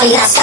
Yes,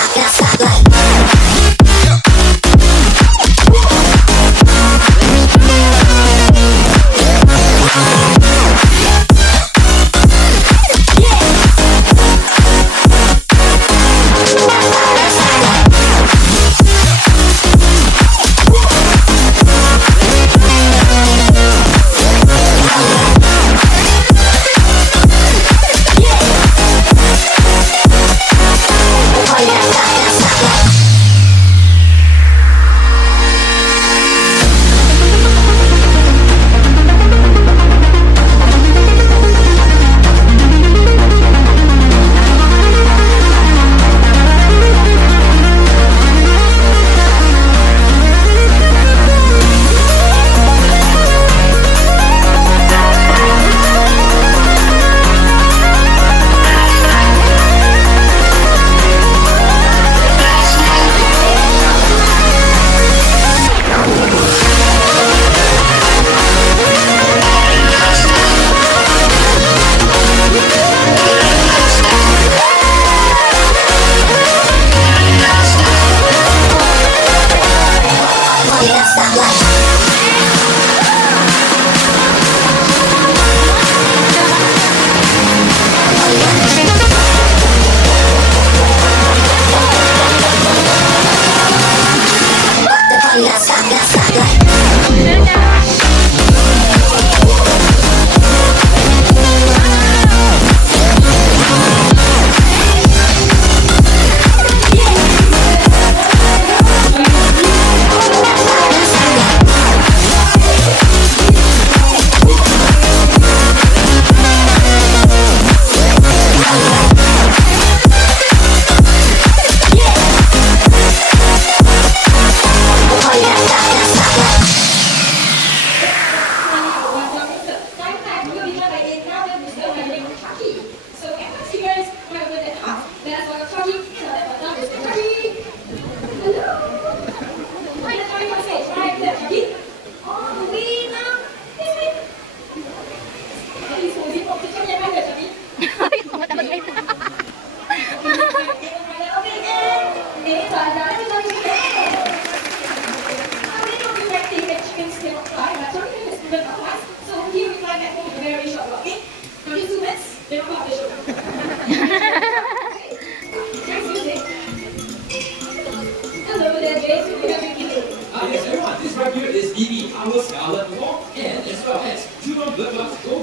everyone, this right here is EV Our Scarlet Walk and as well as Jurong Go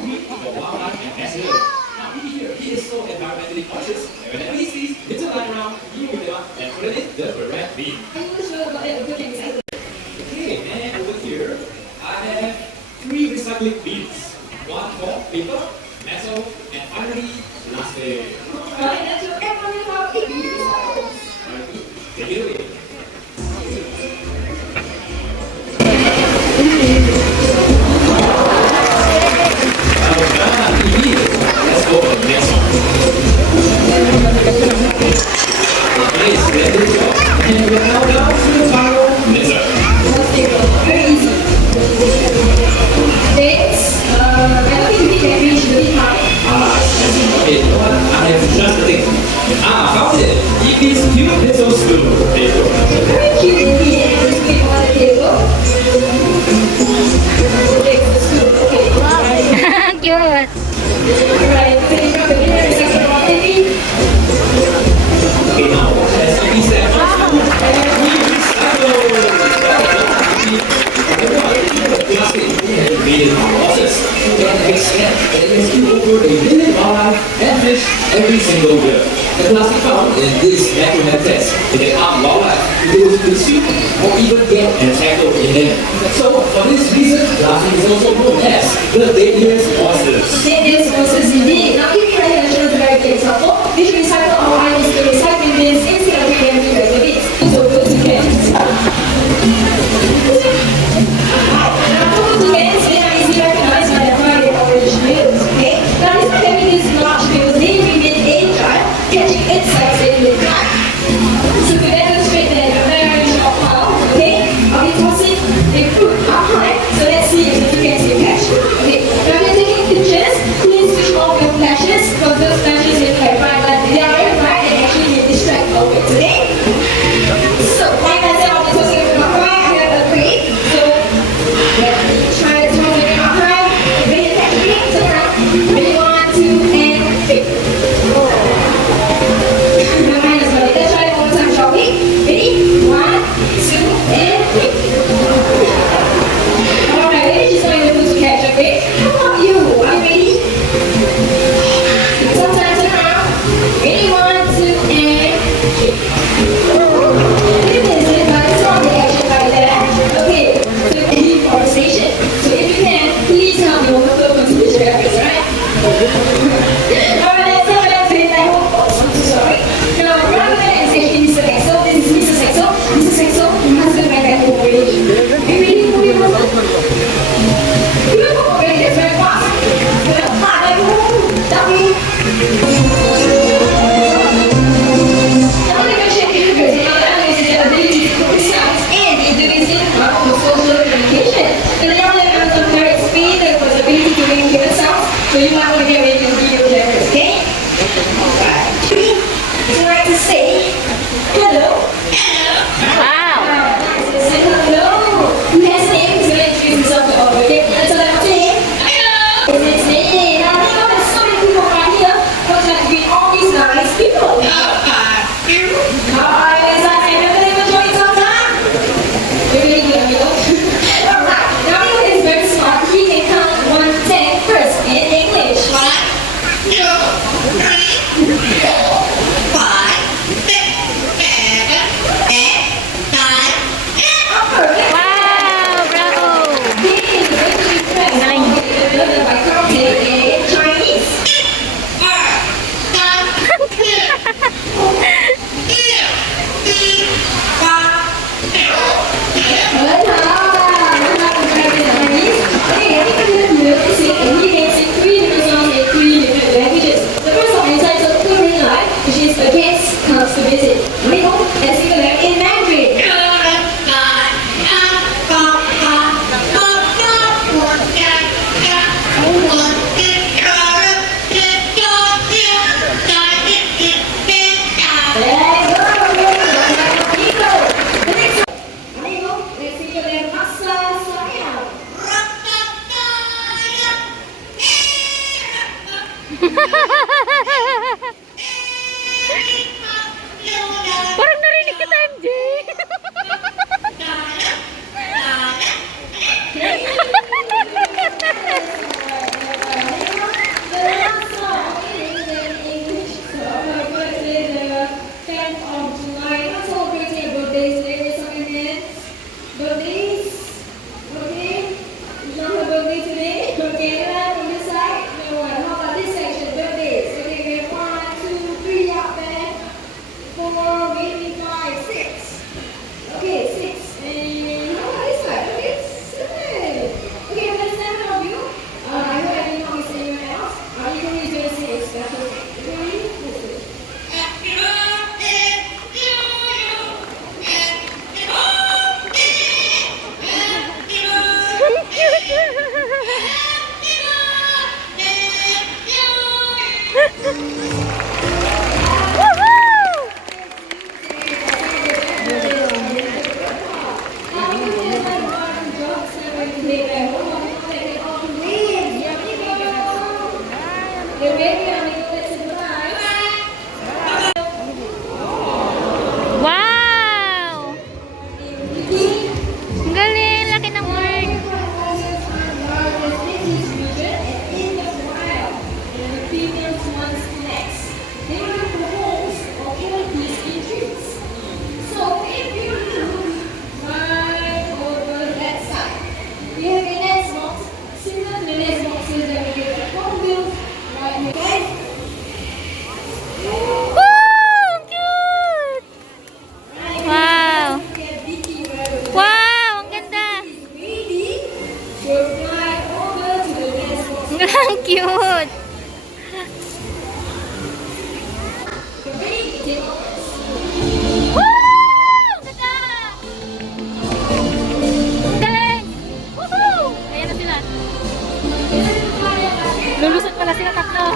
Green for Wildlife Ambassador. Now, EV here, he is so environmentally conscious, and whenever he sees little line around, he will go and put it in the correct bin. Okay, and over here, I have 3 recycling bins. One for paper, metal, and finally, plastic. Take it away. Let's go for the next one. Nice, good job. And we're now down to the final lizard. Very easy. Dates, I don't think we can reach the big high. Okay, you know what? I have just the thing. Found it. It is cute little stool. Very cute indeed, and just put it on the table. Take the stool, okay. Cute. Right, put it on the dinner, is that what you need? Okay, now, let's do this step. Plastic can be in our process. Can extend and rescue over 1 million wildlife and fish every single year. The plastic found in this natural habitats can harm wildlife if they were consumed or even get entangled in them. So, for this reason, plastic is also known as the dangerous monsters. Dangerous monsters indeed. Now, if you have a very good example, we should recycle our items to recycling bins instead of putting them in regular bins. So, go to cans. Catching insects in the gut. So to demonstrate the variation of how, okay, I'll be tossing the fruit up high. So let's see if you can see catch. Okay, now we're taking pictures. Please switch off your flashes because those flashes will clarify Would you like to say hello? Wow. Say hello. He has a name. He's going to introduce himself to all of you. Let's let him say hello. His name. Now, I know there's so many people right here. Who would like to greet all these nice people? Alright, is that everybody enjoy your time? Really good, you know? Alright, now he is very smart. He can count 1 to 10 first in English. Perfect. Wow, bravo. He is going to be present by counting in Chinese. Comes to visit. We hope and sing them in Mandarin. Parang narinig kita, MJ. Okay, 6. And how about this side? Okay, 7. Okay, I'm gonna stand of you. I hope I didn't always say anyone else. You can use your say a special thing. Okay, listen. Wow! Ang galing, laki ng word. So if you look right over that side, you have a nest box, similar to the nest boxes that we get at Hornbill, right here. Okay? Wow! Ang cute! Wow! Wow! Ang ganda! Ready to fly over to the nest box. Ang cute! Ready to take off. Wow! Ang ganda! Ang galing! Woohoo! Ayan na sila. Lulusot pala sila tatlo.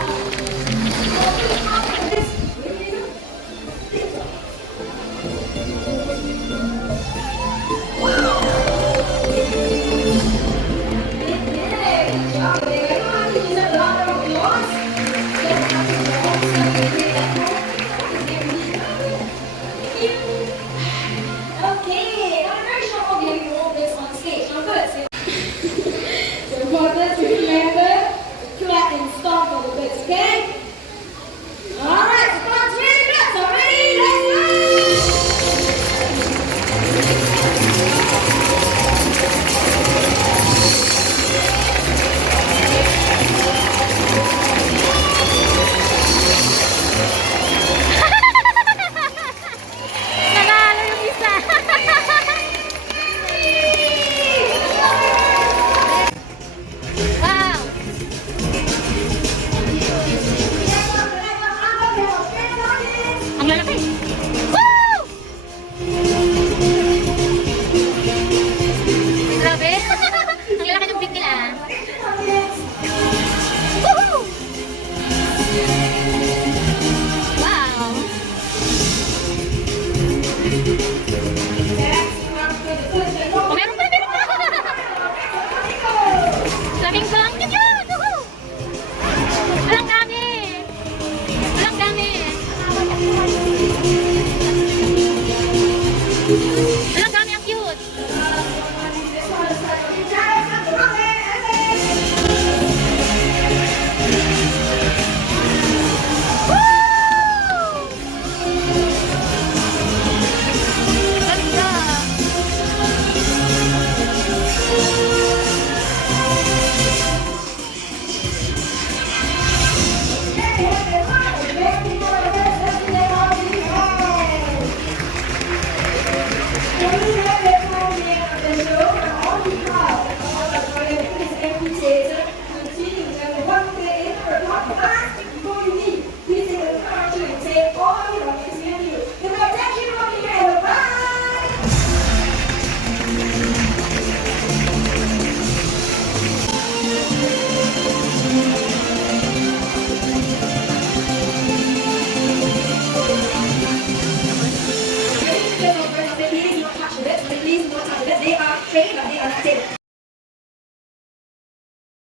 afraid, but they are still